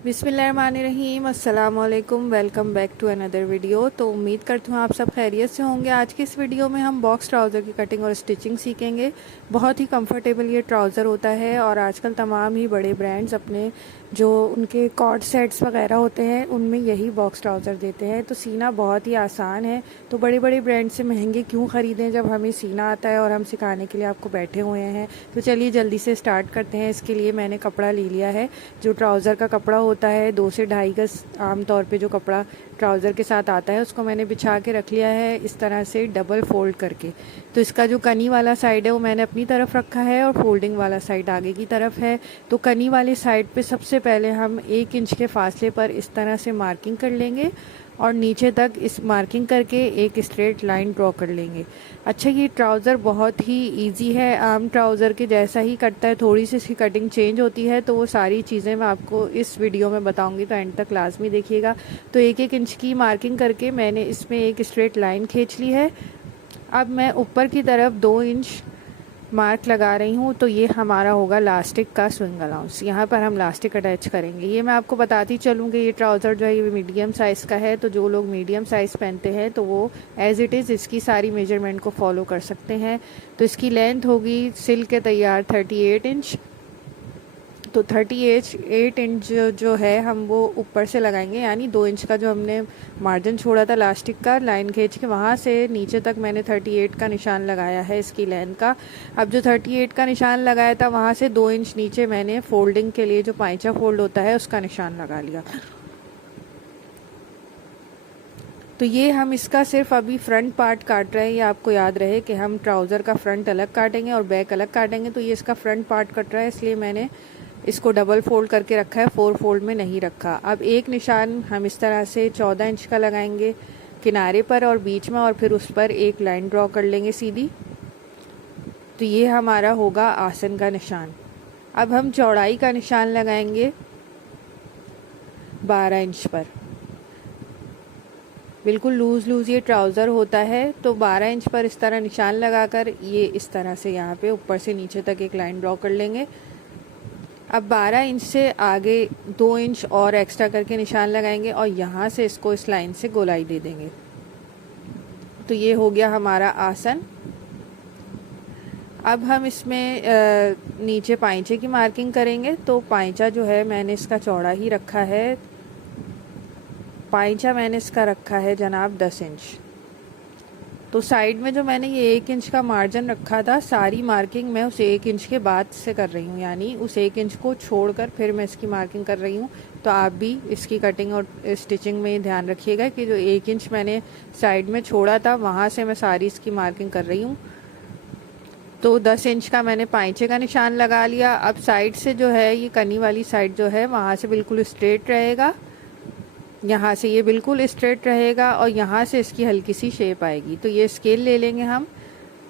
बिस्मिल्लाहिर्रहमानिर्रहीम, अस्सलाम वालेकुम। Welcome back to another video. तो उम्मीद करती हूँ आप सब खैरियत से होंगे। आज की इस वीडियो में हम बॉक्स ट्राउज़र की कटिंग और स्टिचिंग सीखेंगे। बहुत ही कंफर्टेबल ये ट्राउज़र होता है और आजकल तमाम ही बड़े ब्रांड्स अपने जो उनके कॉर्ड सेट्स वगैरह होते हैं उनमें यही बॉक्स ट्राउज़र देते हैं। तो सीना बहुत ही आसान है। तो बड़े बड़े ब्रांड से महंगे क्यों ख़रीदें जब हमें सीना आता है और हम सिखाने के लिए आपको बैठे हुए हैं। तो चलिए जल्दी से स्टार्ट करते हैं। इसके लिए मैंने कपड़ा ले लिया है। जो ट्राउज़र का कपड़ा होता है 2 से 2.5 गज आम तौर पे जो कपड़ा ट्राउज़र के साथ आता है उसको मैंने बिछा के रख लिया है इस तरह से डबल फोल्ड करके। तो इसका जो कनी वाला साइड है वो मैंने अपनी तरफ रखा है और फोल्डिंग वाला साइड आगे की तरफ है। तो कनी वाले साइड पे सबसे पहले हम 1 इंच के फासले पर इस तरह से मार्किंग कर लेंगे और नीचे तक इस मार्किंग करके एक स्ट्रेट लाइन ड्रॉ कर लेंगे। अच्छा, ये ट्राउज़र बहुत ही इजी है, आम ट्राउज़र के जैसा ही कटता है। थोड़ी सी इसकी कटिंग चेंज होती है तो वो सारी चीज़ें मैं आपको इस वीडियो में बताऊंगी, तो एंड तक लाजमी देखिएगा। तो 1-1 इंच की मार्किंग करके मैंने इसमें एक स्ट्रेट लाइन खींच ली है। अब मैं ऊपर की तरफ 2 इंच मार्क लगा रही हूँ। तो ये हमारा होगा लास्टिक का स्विंग अलाउंस। यहाँ पर हम लास्टिक अटैच करेंगे। ये मैं आपको बताती चलूँ कि ये ट्राउज़र जो है ये मीडियम साइज़ का है। तो जो लोग मीडियम साइज़ पहनते हैं तो वो एज़ इट इज़ इसकी सारी मेजरमेंट को फॉलो कर सकते हैं। तो इसकी लेंथ होगी सिल के तैयार 38 इंच। तो 38 इंच जो है हम वो ऊपर से लगाएंगे, यानी 2 इंच का जो हमने मार्जिन छोड़ा था लास्टिक का लाइन खींच के वहाँ से नीचे तक मैंने 38 का निशान लगाया है इसकी लेंथ का। अब जो 38 का निशान लगाया था वहाँ से 2 इंच नीचे मैंने फोल्डिंग के लिए जो पाइचा फोल्ड होता है उसका निशान लगा लिया। तो ये हम इसका सिर्फ अभी फ्रंट पार्ट काट रहे हैं। ये आपको याद रहे कि हम ट्राउज़र का फ्रंट अलग काटेंगे और बैक अलग काटेंगे। तो ये इसका फ्रंट पार्ट कट रहा है, इसलिए मैंने इसको डबल फोल्ड करके रखा है, 4 फोल्ड में नहीं रखा। अब एक निशान हम इस तरह से 14 इंच का लगाएंगे किनारे पर और बीच में, और फिर उस पर एक लाइन ड्रॉ कर लेंगे सीधी। तो ये हमारा होगा आसन का निशान। अब हम चौड़ाई का निशान लगाएंगे 12 इंच पर। बिल्कुल लूज़ ये ट्राउज़र होता है। तो 12 इंच पर इस तरह निशान लगाकर ये इस तरह से यहाँ पे ऊपर से नीचे तक एक लाइन ड्रॉ कर लेंगे। अब 12 इंच से आगे 2 इंच और एक्स्ट्रा करके निशान लगाएंगे और यहाँ से इसको इस लाइन से गोलाई दे देंगे। तो ये हो गया हमारा आसन। अब हम इसमें नीचे पाइंचे की मार्किंग करेंगे। तो पाइंचा जो है मैंने इसका चौड़ा ही रखा है। पाइंचा मैंने इसका रखा है जनाब 10 इंच। तो साइड में जो मैंने ये 1 इंच का मार्जिन रखा था, सारी मार्किंग मैं उस 1 इंच के बाद से कर रही हूँ, यानी उस 1 इंच को छोड़कर फिर मैं इसकी मार्किंग कर रही हूँ। तो आप भी इसकी कटिंग और स्टिचिंग में ध्यान रखिएगा कि जो 1 इंच मैंने साइड में छोड़ा था वहाँ से मैं सारी इसकी मार्किंग कर रही हूँ। तो 10 इंच का मैंने पाइंचे का निशान लगा लिया। अब साइड से जो है ये कनी वाली साइड जो है वहाँ से बिल्कुल स्ट्रेट रहेगा, यहाँ से ये बिल्कुल स्ट्रेट रहेगा और यहाँ से इसकी हल्की सी शेप आएगी। तो ये स्केल ले लेंगे हम,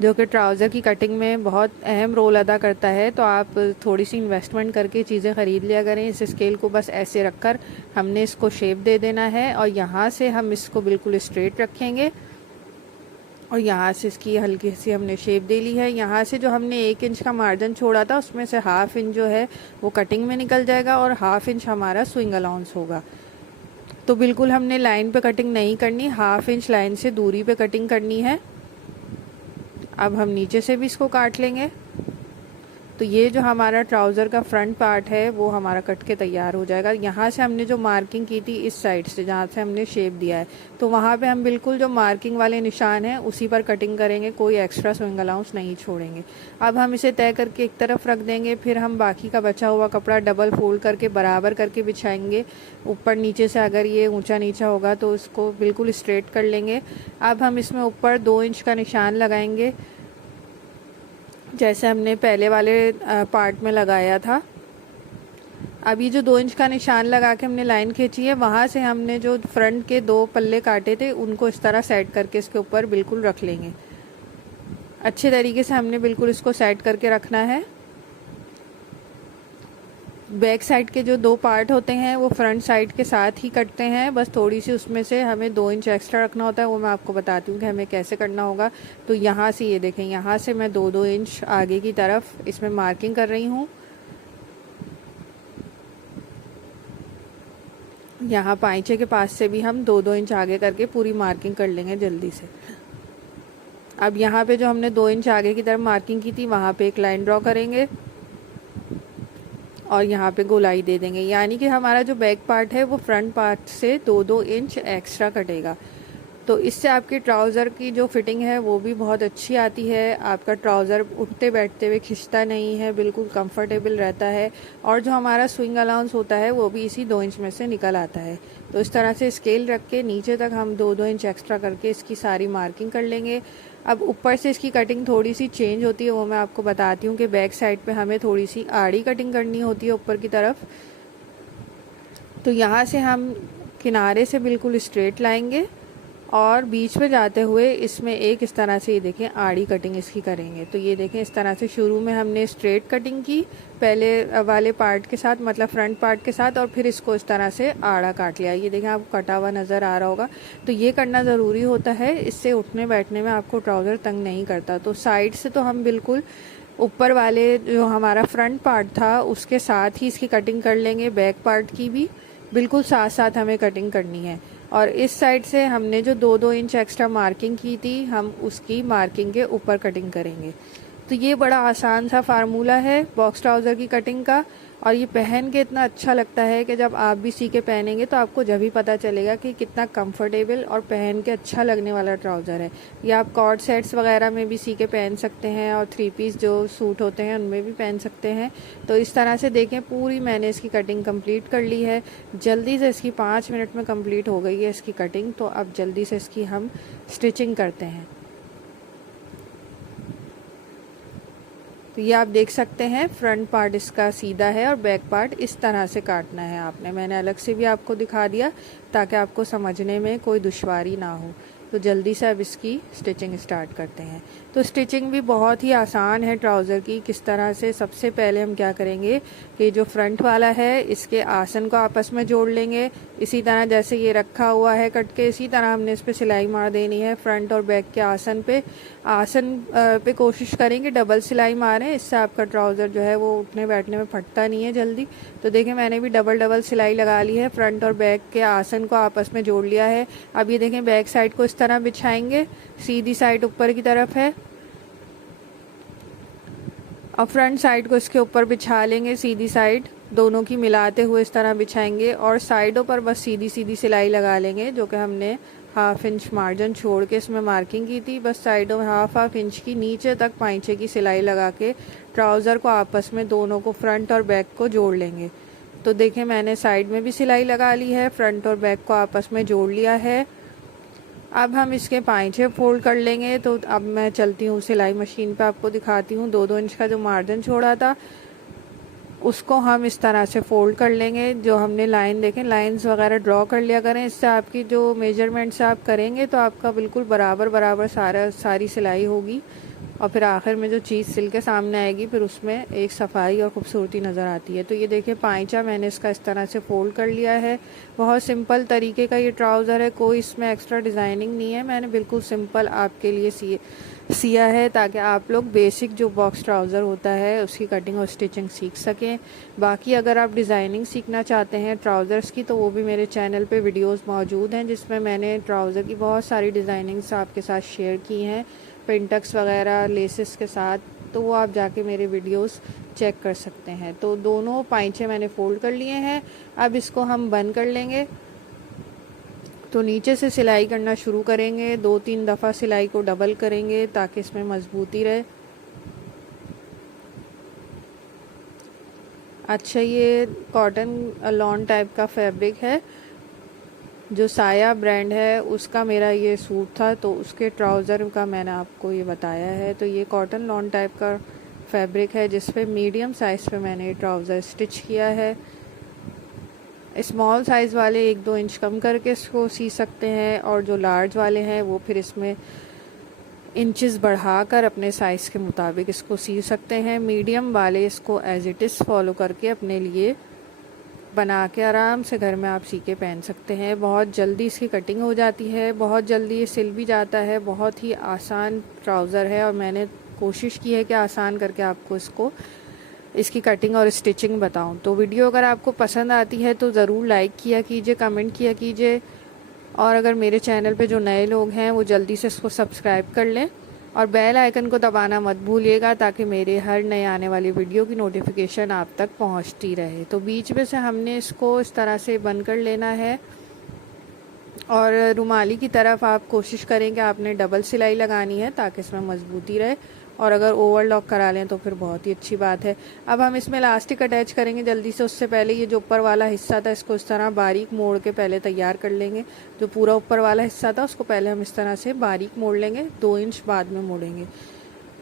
जो कि ट्राउज़र की कटिंग में बहुत अहम रोल अदा करता है। तो आप थोड़ी सी इन्वेस्टमेंट करके चीज़ें ख़रीद लिया करें। इस स्केल को बस ऐसे रखकर हमने इसको शेप दे देना है और यहाँ से हम इसको बिल्कुल स्ट्रेट रखेंगे और यहाँ से इसकी हल्की सी हमने शेप दे ली है। यहाँ से जो हमने 1 इंच का मार्जिन छोड़ा था उसमें से 1/2 इंच जो है वो कटिंग में निकल जाएगा और 1/2 इंच हमारा स्विंग अलाउंस होगा। तो बिल्कुल हमने लाइन पे कटिंग नहीं करनी, 1/2 इंच लाइन से दूरी पे कटिंग करनी है। अब हम नीचे से भी इसको काट लेंगे। तो ये जो हमारा ट्राउज़र का फ्रंट पार्ट है वो हमारा कट के तैयार हो जाएगा। यहाँ से हमने जो मार्किंग की थी इस साइड से जहाँ से हमने शेप दिया है, तो वहाँ पे हम बिल्कुल जो मार्किंग वाले निशान हैं उसी पर कटिंग करेंगे, कोई एक्स्ट्रा स्विंग अलाउंस नहीं छोड़ेंगे। अब हम इसे तय करके एक तरफ रख देंगे। फिर हम बाकी का बचा हुआ कपड़ा डबल फोल्ड करके बराबर करके बिछाएंगे। ऊपर नीचे से अगर ये ऊंचा नीचा होगा तो इसको बिल्कुल स्ट्रेट कर लेंगे। अब हम इसमें ऊपर 2 इंच का निशान लगाएंगे, जैसे हमने पहले वाले पार्ट में लगाया था। अब ये जो 2 इंच का निशान लगा के हमने लाइन खींची है, वहाँ से हमने जो फ्रंट के 2 पल्ले काटे थे उनको इस तरह सेट करके इसके ऊपर बिल्कुल रख लेंगे। अच्छे तरीके से हमने बिल्कुल इसको सेट करके रखना है। बैक साइड के जो 2 पार्ट होते हैं वो फ्रंट साइड के साथ ही कटते हैं, बस थोड़ी सी उसमें से हमें 2 इंच एक्स्ट्रा रखना होता है। वो मैं आपको बताती हूँ कि हमें कैसे करना होगा। तो यहाँ से ये देखें, यहाँ से मैं 2-2 इंच आगे की तरफ इसमें मार्किंग कर रही हूँ। यहाँ पाइचे के पास से भी हम 2-2 इंच आगे करके पूरी मार्किंग कर लेंगे जल्दी से। अब यहाँ पे जो हमने 2 इंच आगे की तरफ मार्किंग की थी वहाँ पे एक लाइन ड्रॉ करेंगे और यहाँ पे गोलाई दे देंगे, यानी कि हमारा जो बैक पार्ट है वो फ्रंट पार्ट से 2-2 इंच एक्स्ट्रा कटेगा। तो इससे आपके ट्राउज़र की जो फिटिंग है वो भी बहुत अच्छी आती है। आपका ट्राउज़र उठते बैठते हुए खिंचता नहीं है, बिल्कुल कंफर्टेबल रहता है और जो हमारा स्विंग अलाउंस होता है वो भी इसी 2 इंच में से निकल आता है। तो इस तरह से स्केल रख के नीचे तक हम 2-2 इंच एक्स्ट्रा करके इसकी सारी मार्किंग कर लेंगे। अब ऊपर से इसकी कटिंग थोड़ी सी चेंज होती है, वो मैं आपको बताती हूँ कि बैक साइड पे हमें थोड़ी सी आड़ी कटिंग करनी होती है ऊपर की तरफ। तो यहाँ से हम किनारे से बिल्कुल स्ट्रेट लाएंगे और बीच में जाते हुए इसमें एक इस तरह से ये देखें आड़ी कटिंग इसकी करेंगे। तो ये देखें इस तरह से शुरू में हमने स्ट्रेट कटिंग की पहले वाले पार्ट के साथ, मतलब फ्रंट पार्ट के साथ, और फिर इसको इस तरह से आड़ा काट लिया। ये देखें आपको कटा हुआ नज़र आ रहा होगा। तो ये करना ज़रूरी होता है, इससे उठने बैठने में आपको ट्राउज़र तंग नहीं करता। तो साइड से तो हम बिल्कुल ऊपर वाले जो हमारा फ्रंट पार्ट था उसके साथ ही इसकी कटिंग कर लेंगे, बैक पार्ट की भी बिल्कुल साथ साथ हमें कटिंग करनी है। और इस साइड से हमने जो 2-2 इंच एक्स्ट्रा मार्किंग की थी हम उसकी मार्किंग के ऊपर कटिंग करेंगे। तो ये बड़ा आसान सा फार्मूला है बॉक्स ट्राउज़र की कटिंग का, और ये पहन के इतना अच्छा लगता है कि जब आप भी सी के पहनेंगे तो आपको जब ही पता चलेगा कि कितना कंफर्टेबल और पहन के अच्छा लगने वाला ट्राउज़र है। ये आप कॉर्ड सेट्स वगैरह में भी सी के पहन सकते हैं और 3 पीस जो सूट होते हैं उनमें भी पहन सकते हैं। तो इस तरह से देखें पूरी मैंने इसकी कटिंग कंप्लीट कर ली है। जल्दी से इसकी 5 मिनट में कंप्लीट हो गई है इसकी कटिंग। तो अब जल्दी से इसकी हम स्टिचिंग करते हैं। तो ये आप देख सकते हैं फ्रंट पार्ट इसका सीधा है और बैक पार्ट इस तरह से काटना है आपने। मैंने अलग से भी आपको दिखा दिया ताकि आपको समझने में कोई दुश्वारी ना हो। तो जल्दी से अब इसकी स्टिचिंग स्टार्ट करते हैं। तो स्टिचिंग भी बहुत ही आसान है ट्राउज़र की। किस तरह से, सबसे पहले हम क्या करेंगे कि जो फ्रंट वाला है इसके आसन को आपस में जोड़ लेंगे। इसी तरह जैसे ये रखा हुआ है कट के, इसी तरह हमने इस पर सिलाई मार देनी है फ्रंट और बैक के आसन पे। आसन पे कोशिश करेंगे डबल सिलाई मारें, इससे आपका ट्राउज़र जो है वो उठने बैठने में फटता नहीं है जल्दी। तो देखें मैंने भी डबल सिलाई लगा ली है, फ्रंट और बैक के आसन को आपस में जोड़ लिया है। अब ये देखें बैक साइड को इस तरह बिछाएंगे, सीधी साइड ऊपर की तरफ है, और फ्रंट साइड को इसके ऊपर बिछा लेंगे, सीधी साइड दोनों की मिलाते हुए इस तरह बिछाएंगे और साइडों पर बस सीधी सीधी सिलाई लगा लेंगे, जो कि हमने 1/2 इंच मार्जिन छोड़ के इसमें मार्किंग की थी। बस साइडों में 1/2 इंच की नीचे तक पाइचे की सिलाई लगा के ट्राउज़र को आपस में दोनों को, फ्रंट और बैक को जोड़ लेंगे। तो देखें मैंने साइड में भी सिलाई लगा ली है, फ्रंट और बैक को आपस में जोड़ लिया है। अब हम इसके पाइचे फोल्ड कर लेंगे। तो अब मैं चलती हूँ सिलाई मशीन पे, आपको दिखाती हूँ। 2-2 इंच का जो मार्जिन छोड़ा था उसको हम इस तरह से फोल्ड कर लेंगे। जो हमने लाइन देखें, लाइंस वगैरह ड्रॉ कर लिया करें, इससे आपकी जो मेजरमेंट्स आप करेंगे तो आपका बिल्कुल बराबर सारी सिलाई होगी और फिर आखिर में जो चीज़ सिल के सामने आएगी फिर उसमें एक सफाई और खूबसूरती नज़र आती है। तो ये देखिए पाइचा मैंने इसका इस तरह से फ़ोल्ड कर लिया है। बहुत सिंपल तरीके का ये ट्राउज़र है, कोई इसमें एक्स्ट्रा डिज़ाइनिंग नहीं है। मैंने बिल्कुल सिंपल आपके लिए सिया है ताकि आप लोग बेसिक जो बॉक्स ट्राउज़र होता है उसकी कटिंग और स्टिचिंग सीख सकें। बाकी अगर आप डिज़ाइनिंग सीखना चाहते हैं ट्राउज़र्स की तो वो भी मेरे चैनल पे वीडियोस मौजूद हैं, जिसमें मैंने ट्राउज़र की बहुत सारी डिज़ाइनिंग्स आपके साथ शेयर की हैं, पिंटक्स वगैरह लेसेस के साथ। तो वो आप जाके मेरे वीडियोस चेक कर सकते हैं। तो दोनों पाइचे मैंने फ़ोल्ड कर लिए हैं। अब इसको हम बंद कर लेंगे। तो नीचे से सिलाई करना शुरू करेंगे, 2-3 दफ़ा सिलाई को डबल करेंगे ताकि इसमें मजबूती रहे। अच्छा, ये कॉटन लॉन टाइप का फैब्रिक है, जो साया ब्रांड है उसका मेरा ये सूट था, तो उसके ट्राउज़र का मैंने आपको ये बताया है। तो ये कॉटन लॉन टाइप का फैब्रिक है जिस पे मीडियम साइज़ पे मैंने ये ट्राउज़र स्टिच किया है। स्मॉल साइज़ वाले 1-2 इंच कम करके इसको सी सकते हैं, और जो लार्ज वाले हैं वो फिर इसमें इंचेस बढ़ाकर अपने साइज़ के मुताबिक इसको सी सकते हैं। मीडियम वाले इसको एज इट इज़ फॉलो करके अपने लिए बना के आराम से घर में आप सी के पहन सकते हैं। बहुत जल्दी इसकी कटिंग हो जाती है, बहुत जल्दी ये सिल भी जाता है। बहुत ही आसान ट्राउज़र है और मैंने कोशिश की है कि आसान करके आपको इसको इसकी कटिंग और स्टिचिंग बताऊं। तो वीडियो अगर आपको पसंद आती है तो ज़रूर लाइक किया कीजिए, कमेंट किया कीजिए, और अगर मेरे चैनल पे जो नए लोग हैं वो जल्दी से इसको सब्सक्राइब कर लें और बेल आइकन को दबाना मत भूलिएगा, ताकि मेरे हर नए आने वाली वीडियो की नोटिफिकेशन आप तक पहुंचती रहे। तो बीच में से हमने इसको इस तरह से बंद कर लेना है, और रुमाली की तरफ आप कोशिश करें कि आपने डबल सिलाई लगानी है ताकि इसमें मजबूती रहे, और अगर ओवरलॉक करा लें तो फिर बहुत ही अच्छी बात है। अब हम इसमें इलास्टिक अटैच करेंगे जल्दी से। उससे पहले ये जो ऊपर वाला हिस्सा था इसको इस तरह बारीक मोड़ के पहले तैयार कर लेंगे। जो पूरा ऊपर वाला हिस्सा था उसको पहले हम इस तरह से बारीक मोड़ लेंगे, 2 इंच बाद में मोड़ेंगे।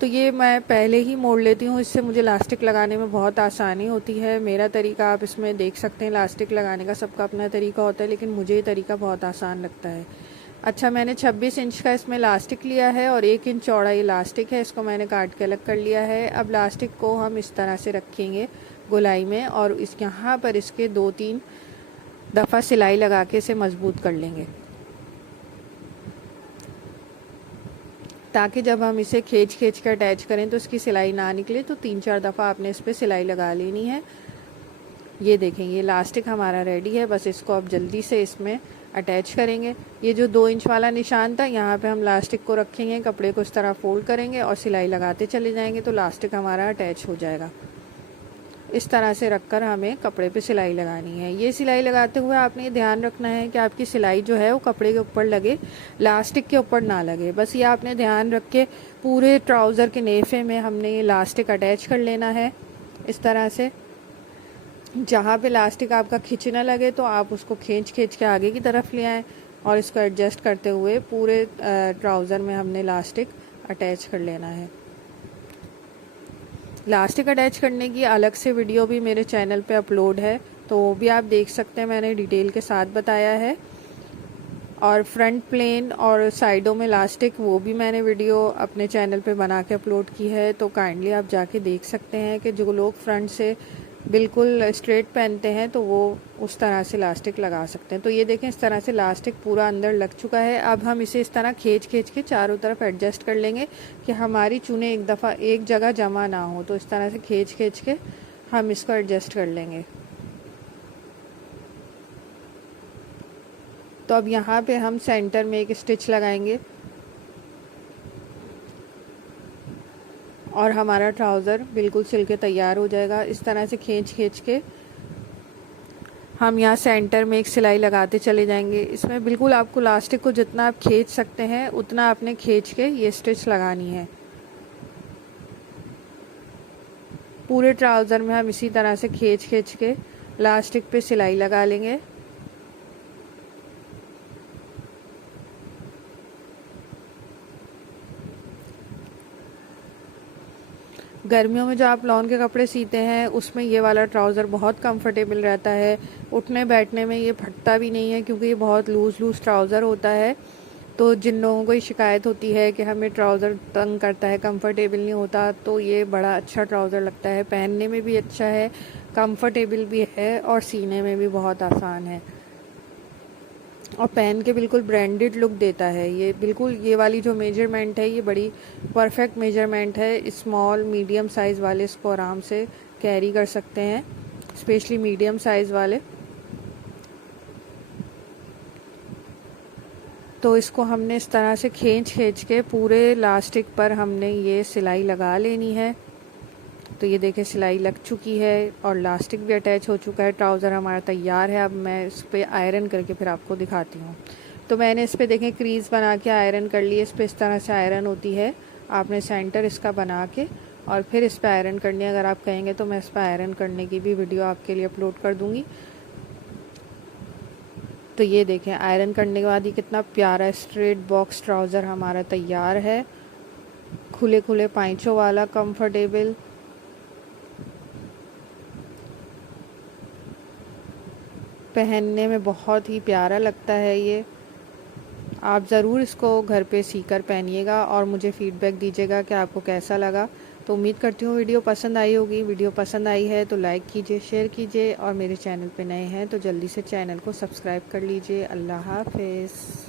तो ये मैं पहले ही मोड़ लेती हूँ, इससे मुझे इलास्टिक लगाने में बहुत आसानी होती है। मेरा तरीका आप इसमें देख सकते हैं, इलास्टिक लगाने का सबका अपना तरीका होता है, लेकिन मुझे ये तरीका बहुत आसान लगता है। अच्छा, मैंने 26 इंच का इसमें इलास्टिक लिया है और 1 इंच चौड़ा इलास्टिक है, इसको मैंने काट के अलग कर लिया है। अब इलास्टिक को हम इस तरह से रखेंगे गोलाई में, और इस यहाँ पर इसके 2-3 दफ़ा सिलाई लगा के इसे मजबूत कर लेंगे, ताकि जब हम इसे खींच के अटैच करें तो इसकी सिलाई ना निकले। तो 3-4 दफ़ा आपने इस पर सिलाई लगा लेनी है। ये देखें, ये इलास्टिक हमारा रेडी है। बस इसको अब जल्दी से इसमें अटैच करेंगे। ये जो 2 इंच वाला निशान था यहाँ पे हम इलास्टिक को रखेंगे, कपड़े को इस तरह फोल्ड करेंगे और सिलाई लगाते चले जाएंगे, तो इलास्टिक हमारा अटैच हो जाएगा। इस तरह से रखकर हमें कपड़े पे सिलाई लगानी है। ये सिलाई लगाते हुए आपने ये ध्यान रखना है कि आपकी सिलाई जो है वो कपड़े के ऊपर लगे, इलास्टिक के ऊपर ना लगे। बस ये आपने ध्यान रख के पूरे ट्राउज़र के नेफे में हमने ये इलास्टिक अटैच कर लेना है इस तरह से। जहाँ पे इलास्टिक आपका खींचने लगे तो आप उसको खींच के आगे की तरफ ले आएँ, और इसको एडजस्ट करते हुए पूरे ट्राउज़र में हमने इलास्टिक अटैच कर लेना है। इलास्टिक अटैच करने की अलग से वीडियो भी मेरे चैनल पे अपलोड है, तो वो भी आप देख सकते हैं, मैंने डिटेल के साथ बताया है। और फ्रंट प्लेन और साइडों में इलास्टिक, वो भी मैंने वीडियो अपने चैनल पे बना के अपलोड की है, तो काइंडली आप जाके देख सकते हैं कि जो लोग फ्रंट से बिल्कुल स्ट्रेट पहनते हैं तो वो उस तरह से इलास्टिक लगा सकते हैं। तो ये देखें, इस तरह से इलास्टिक पूरा अंदर लग चुका है। अब हम इसे इस तरह खींच के चारों तरफ एडजस्ट कर लेंगे कि हमारी चूने एक दफ़ा एक जगह जमा ना हो। तो इस तरह से खींच के हम इसको एडजस्ट कर लेंगे। तो अब यहाँ पे हम सेंटर में एक स्टिच लगाएंगे और हमारा ट्राउज़र बिल्कुल सिल के तैयार हो जाएगा। इस तरह से खींच के हम यहाँ सेंटर में एक सिलाई लगाते चले जाएंगे। इसमें बिल्कुल आपको इलास्टिक को जितना आप खींच सकते हैं उतना आपने खींच के ये स्टिच लगानी है। पूरे ट्राउज़र में हम इसी तरह से खींच के इलास्टिक पे सिलाई लगा लेंगे। गर्मियों में जो आप लॉन के कपड़े सीते हैं उसमें ये वाला ट्राउज़र बहुत कंफर्टेबल रहता है, उठने बैठने में ये फटता भी नहीं है, क्योंकि ये बहुत लूज़ ट्राउज़र होता है। तो जिन लोगों को ये शिकायत होती है कि हमें ट्राउज़र तंग करता है, कंफर्टेबल नहीं होता, तो ये बड़ा अच्छा ट्राउज़र लगता है। पहनने में भी अच्छा है, कंफर्टेबल भी है, और सीने में भी बहुत आसान है, और पहन के बिल्कुल ब्रांडेड लुक देता है। ये बिल्कुल, ये वाली जो मेजरमेंट है ये बड़ी परफेक्ट मेजरमेंट है। स्मॉल मीडियम साइज़ वाले इसको आराम से कैरी कर सकते हैं, स्पेशली मीडियम साइज़ वाले। तो इसको हमने इस तरह से खींच के पूरे इलास्टिक पर हमने ये सिलाई लगा लेनी है। तो ये देखें, सिलाई लग चुकी है और इलास्टिक भी अटैच हो चुका है। ट्राउज़र हमारा तैयार है। अब मैं इस पर आयरन करके फिर आपको दिखाती हूँ। तो मैंने इस पर देखें क्रीज़ बना के आयरन कर ली। इस पर इस तरह से आयरन होती है, आपने सेंटर इसका बना के और फिर इस पर आयरन करनी है। अगर आप कहेंगे तो मैं इस पर आयरन करने की भी वीडियो आपके लिए अपलोड कर दूँगी। तो ये देखें, आयरन करने के बाद ये कितना प्यारा स्ट्रेट बॉक्स ट्राउज़र हमारा तैयार है, खुले खुले पाइचों वाला, कंफर्टेबल। पहनने में बहुत ही प्यारा लगता है ये। आप ज़रूर इसको घर पे सीकर पहनिएगा और मुझे फ़ीडबैक दीजिएगा कि आपको कैसा लगा। तो उम्मीद करती हूँ वीडियो पसंद आई होगी। वीडियो पसंद आई है तो लाइक कीजिए, शेयर कीजिए, और मेरे चैनल पे नए हैं तो जल्दी से चैनल को सब्सक्राइब कर लीजिए। अल्लाह हाफ़िज़।